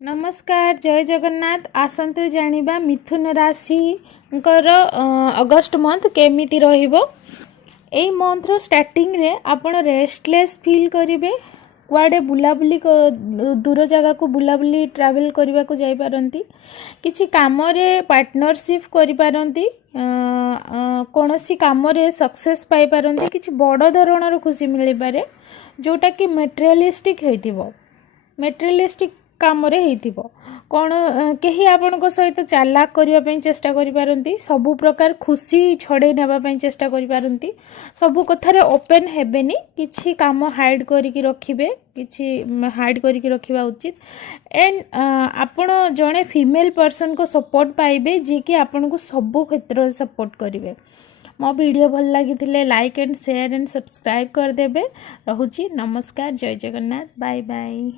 नमस्कार जय जगन्नाथ। आसतु जानिबा मिथुन राशि अगस्ट मंथ केमिति रहिबो। एई मंथर स्टार्टिंग रे आपण रेस्टलेस फील करिवे। कुआडे बुलाबुली दूर जगह को बुलाबुली ट्रैवल करने को जाई पारंती। किछि काम रे पार्टनरशिप करि पारंती। कोनोसी काम रे सक्सेस पाई पारंती। किछि बड़ धरणर खुशी मिलि पारे जोटा कि मटेरियलिस्टिक हेतिबो। मटेरियलिस्टिक काम रे हेतिबो कोन केही आपनको सहित चालाक करिया पई चेष्टा करि पारंती। सबु प्रकार खुशी छडे नेबा पई चेष्टा करि पारंती। सबु कथा रे ओपन हेबेनी। किछि काम हाइड करि कि रखिबे। किछि हाइड करि कि रखिबा उचित। एंड आपण जणे फीमेल पर्सन को सपोर्ट पाइबे जे कि आपनको सबु क्षेत्र रे सपोर्ट करिवे। मो वीडियो भल लागिथिले like and share and subscribe कर देबे। रहुची नमस्कार जय जगन्नाथ बाय बाय।